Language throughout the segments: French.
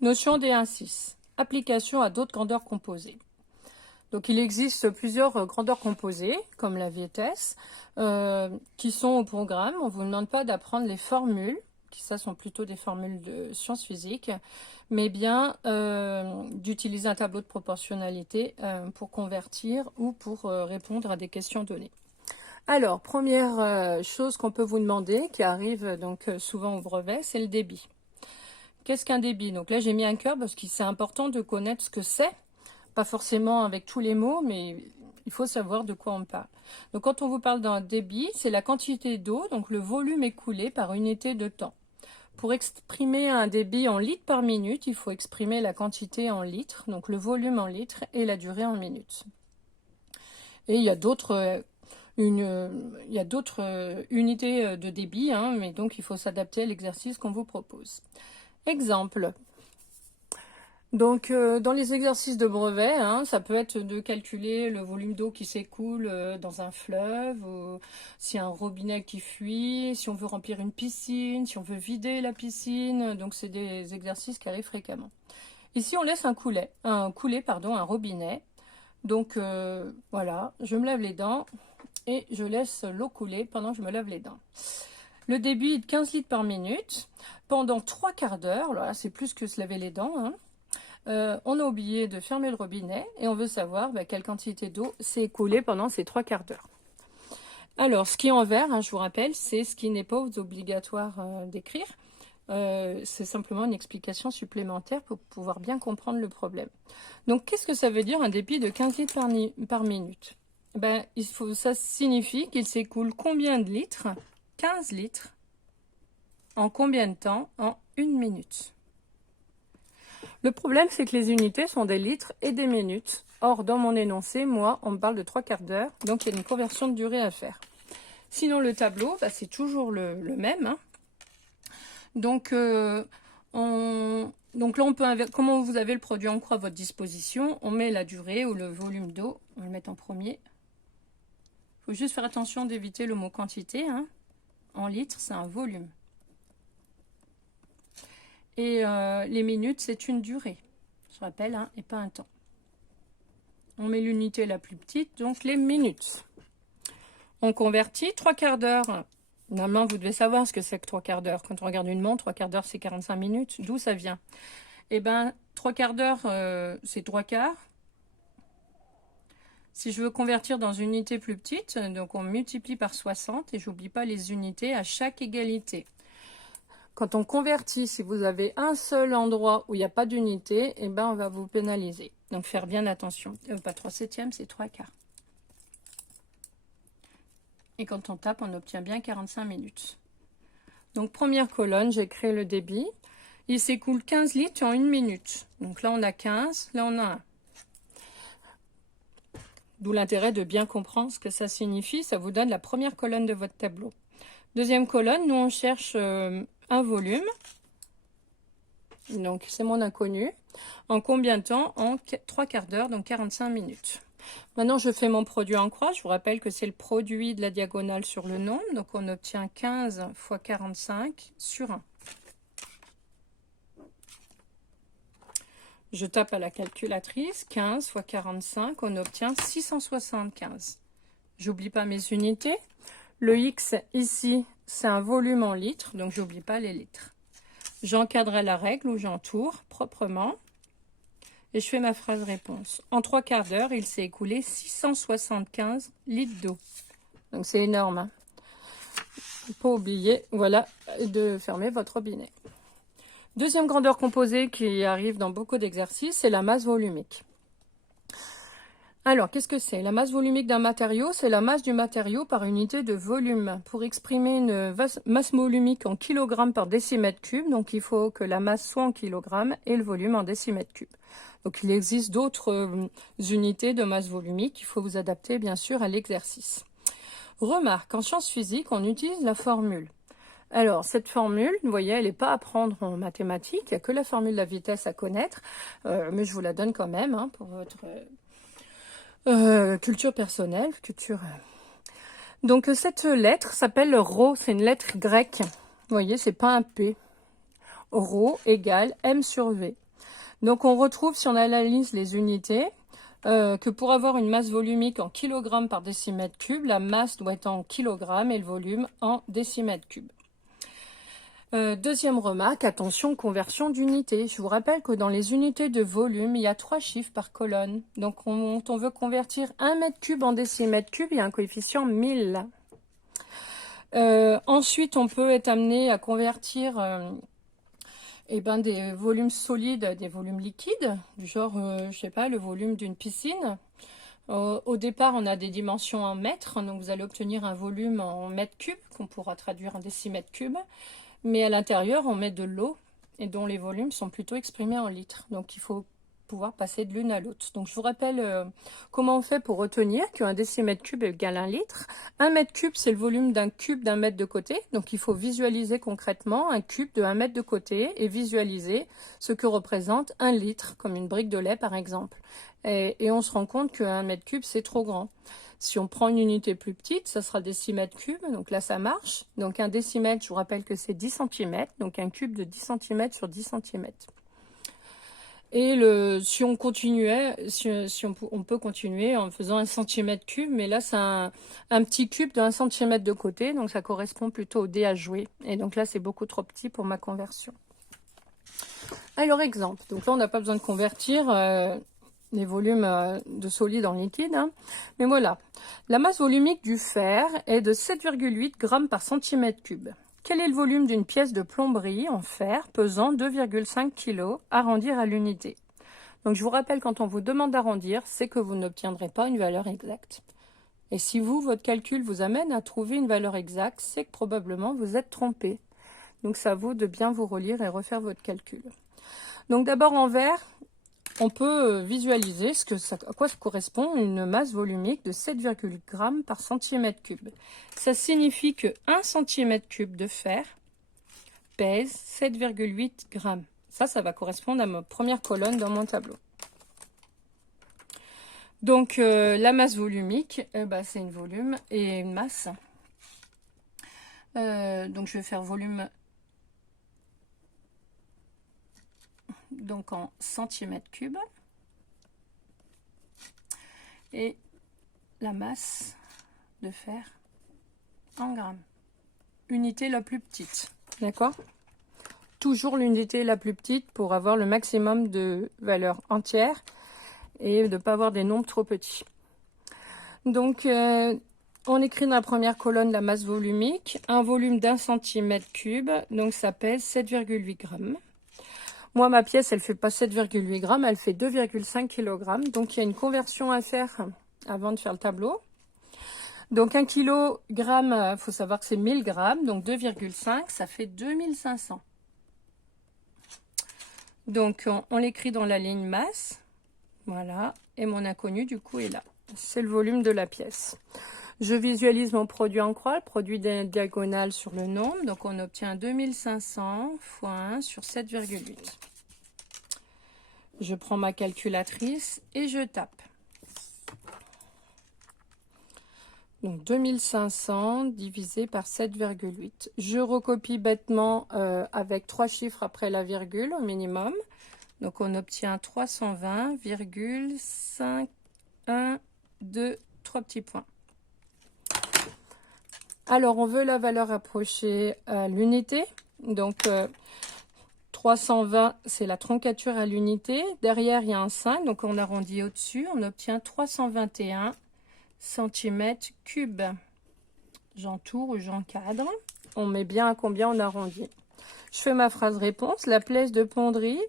Notion des 1,6. Application à d'autres grandeurs composées. Donc il existe plusieurs grandeurs composées, comme la vitesse, qui sont au programme. On ne vous demande pas d'apprendre les formules, qui ça sont plutôt des formules de sciences physiques, mais bien d'utiliser un tableau de proportionnalité pour convertir ou pour répondre à des questions données. Alors, première chose qu'on peut vous demander, qui arrive donc souvent au brevet, c'est le débit. Qu'est-ce qu'un débit? Donc là, j'ai mis un cœur parce que c'est important de connaître ce que c'est. Pas forcément avec tous les mots, mais il faut savoir de quoi on parle. Donc quand on vous parle d'un débit, c'est la quantité d'eau, donc le volume écoulé par unité de temps. Pour exprimer un débit en litres par minute, il faut exprimer la quantité en litres, donc le volume en litres et la durée en minutes. Et il y a d'autres unités de débit, mais donc il faut s'adapter à l'exercice qu'on vous propose. Exemple. Donc, dans les exercices de brevet, ça peut être de calculer le volume d'eau qui s'écoule dans un fleuve, ou s'il y a un robinet qui fuit, si on veut remplir une piscine, si on veut vider la piscine. Donc, c'est des exercices qui arrivent fréquemment. Ici, on laisse un robinet. Donc, voilà, je me lave les dents et je laisse l'eau couler pendant que je me lave les dents. Le débit est de 15 litres par minute pendant 3 quarts d'heure. Là, c'est plus que se laver les dents, on a oublié de fermer le robinet et on veut savoir quelle quantité d'eau s'est écoulée pendant ces 3 quarts d'heure. Alors, ce qui est en vert, je vous rappelle, c'est ce qui n'est pas obligatoire d'écrire. C'est simplement une explication supplémentaire pour pouvoir bien comprendre le problème. Donc, qu'est-ce que ça veut dire un débit de 15 litres par minute? Ça signifie qu'il s'écoule combien de litres? 15 litres. En combien de temps? En 1 minute. Le problème, c'est que les unités sont des litres et des minutes. Or, dans mon énoncé, moi, on me parle de 3 quarts d'heure, donc il y a une conversion de durée à faire. Sinon, le tableau, c'est toujours le même. Donc là, comment vous avez le produit en croix à votre disposition, on met la durée ou le volume d'eau, on va le mettre en premier. Il faut juste faire attention d'éviter le mot quantité. En litres, c'est un volume. Et les minutes, c'est une durée, je rappelle, et pas un temps. On met l'unité la plus petite, donc les minutes. On convertit 3 quarts d'heure. Normalement, vous devez savoir ce que c'est que 3 quarts d'heure. Quand on regarde une montre, 3 quarts d'heure, c'est 45 minutes. D'où ça vient? 3 quarts d'heure, c'est 3 quarts. Si je veux convertir dans une unité plus petite, donc on multiplie par 60 et j'oublie pas les unités à chaque égalité. Quand on convertit, si vous avez un seul endroit où il n'y a pas d'unité, on va vous pénaliser. Donc, faire bien attention. Pas 3/7, c'est 3 quarts. Et quand on tape, on obtient bien 45 minutes. Donc, première colonne, j'ai créé le débit. Il s'écoule 15 litres en 1 minute. Donc là, on a 15, là, on a 1. D'où l'intérêt de bien comprendre ce que ça signifie. Ça vous donne la première colonne de votre tableau. Deuxième colonne, nous, on cherche un volume. Donc, c'est mon inconnu. En combien de temps? En 3 quarts d'heure, donc 45 minutes. Maintenant, je fais mon produit en croix. Je vous rappelle que c'est le produit de la diagonale sur le nombre. Donc, on obtient 15 fois 45 sur 1. Je tape à la calculatrice. 15 fois 45, on obtient 675. J'oublie pas mes unités. Le X, ici, c'est un volume en litres. Donc, j'oublie pas les litres. J'encadre à la règle ou j'entoure proprement. Et je fais ma phrase réponse. En 3 quarts d'heure, il s'est écoulé 675 litres d'eau. Donc, c'est énorme. Pas oublier, voilà, de fermer votre robinet. Deuxième grandeur composée qui arrive dans beaucoup d'exercices, c'est la masse volumique. Alors, qu'est-ce que c'est? La masse volumique d'un matériau, c'est la masse du matériau par unité de volume. Pour exprimer une masse volumique en kilogrammes par décimètre cube, donc il faut que la masse soit en kilogrammes et le volume en décimètre cube. Donc, il existe d'autres unités de masse volumique. Il faut vous adapter, bien sûr, à l'exercice. Remarque, en sciences physiques, on utilise la formule. Alors, cette formule, vous voyez, elle n'est pas à prendre en mathématiques. Il n'y a que la formule de la vitesse à connaître. Mais je vous la donne quand même pour votre culture personnelle. Donc, cette lettre s'appelle ρ. C'est une lettre grecque. Vous voyez, c'est pas un P. Ρ égale M sur V. Donc on retrouve, si on analyse les unités, que pour avoir une masse volumique en kilogrammes par décimètre cube, la masse doit être en kilogrammes et le volume en décimètre cube. Deuxième remarque, attention, conversion d'unités. Je vous rappelle que dans les unités de volume, il y a 3 chiffres par colonne. Donc, on veut convertir 1 mètre cube en décimètre cube, il y a un coefficient 1000. Ensuite, on peut être amené à convertir des volumes solides à des volumes liquides, du genre, je sais pas, le volume d'une piscine. Au départ, on a des dimensions en mètres, donc vous allez obtenir un volume en mètres cubes, qu'on pourra traduire en décimètres cubes. Mais à l'intérieur, on met de l'eau et dont les volumes sont plutôt exprimés en litres. Donc, il faut pouvoir passer de l'une à l'autre. Donc, je vous rappelle comment on fait pour retenir qu'un décimètre cube égale 1 litre. 1 mètre cube, c'est le volume d'un cube d'un mètre de côté. Donc, il faut visualiser concrètement un cube de 1 mètre de côté et visualiser ce que représente 1 litre, comme une brique de lait par exemple. Et on se rend compte qu'un mètre cube, c'est trop grand. Si on prend une unité plus petite, ça sera décimètre cube, donc là ça marche. Donc un décimètre, je vous rappelle que c'est 10 cm, donc un cube de 10 cm sur 10 cm. Et si on continuait, on peut continuer en faisant 1 centimètre cube, mais là c'est un petit cube de 1 cm de côté, donc ça correspond plutôt au dé à jouer. Et donc là c'est beaucoup trop petit pour ma conversion. Alors exemple, donc là on n'a pas besoin de convertir les volumes de solide en liquide. Hein. Mais voilà, la masse volumique du fer est de 7,8 grammes par centimètre cube. Quel est le volume d'une pièce de plomberie en fer pesant 2,5 kg, arrondir à l'unité? Donc je vous rappelle, quand on vous demande d'arrondir, c'est que vous n'obtiendrez pas une valeur exacte. Et si votre calcul vous amène à trouver une valeur exacte, c'est que probablement vous êtes trompé. Donc ça vaut de bien vous relire et refaire votre calcul. Donc d'abord en vert, on peut visualiser à quoi ça correspond une masse volumique de 7,8 grammes par centimètre cube. Ça signifie que 1 centimètre cube de fer pèse 7,8 grammes. Ça va correspondre à ma première colonne dans mon tableau. Donc la masse volumique, c'est une volume et une masse. Donc je vais faire volume donc en centimètres cubes et la masse de fer en grammes. Unité la plus petite, d'accord? Toujours l'unité la plus petite pour avoir le maximum de valeurs entières et de ne pas avoir des nombres trop petits. Donc on écrit dans la première colonne la masse volumique, un volume d'1 centimètre cube, donc ça pèse 7,8 grammes. Moi, ma pièce, elle fait pas 7,8 grammes, elle fait 2,5 kg. Donc, il y a une conversion à faire avant de faire le tableau. Donc, 1 kg, il faut savoir que c'est 1000 grammes. Donc, 2,5, ça fait 2500. Donc, on l'écrit dans la ligne masse. Voilà. Et mon inconnu, du coup, est là. C'est le volume de la pièce. Je visualise mon produit en croix, le produit diagonal sur le nombre. Donc, on obtient 2500 fois 1 sur 7,8. Je prends ma calculatrice et je tape. Donc, 2500 divisé par 7,8. Je recopie bêtement avec 3 chiffres après la virgule au minimum. Donc, on obtient 320,512, 3 petits points. Alors, on veut la valeur approchée à l'unité. Donc, 320, c'est la troncature à l'unité. Derrière, il y a un 5, donc on arrondit au-dessus. On obtient 321 cm3. J'entoure ou j'encadre. On met bien à combien on arrondit. Je fais ma phrase réponse. La pièce de plomberie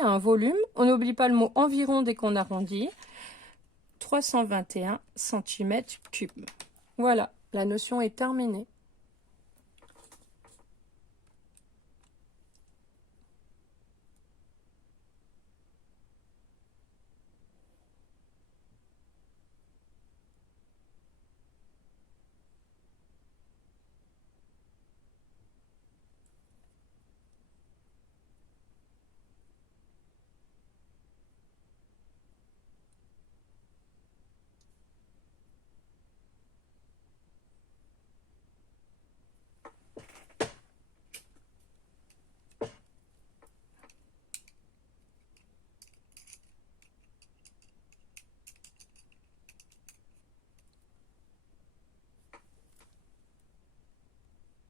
a un volume. On n'oublie pas le mot environ dès qu'on arrondit. 321 cm3. Voilà. La notion est terminée.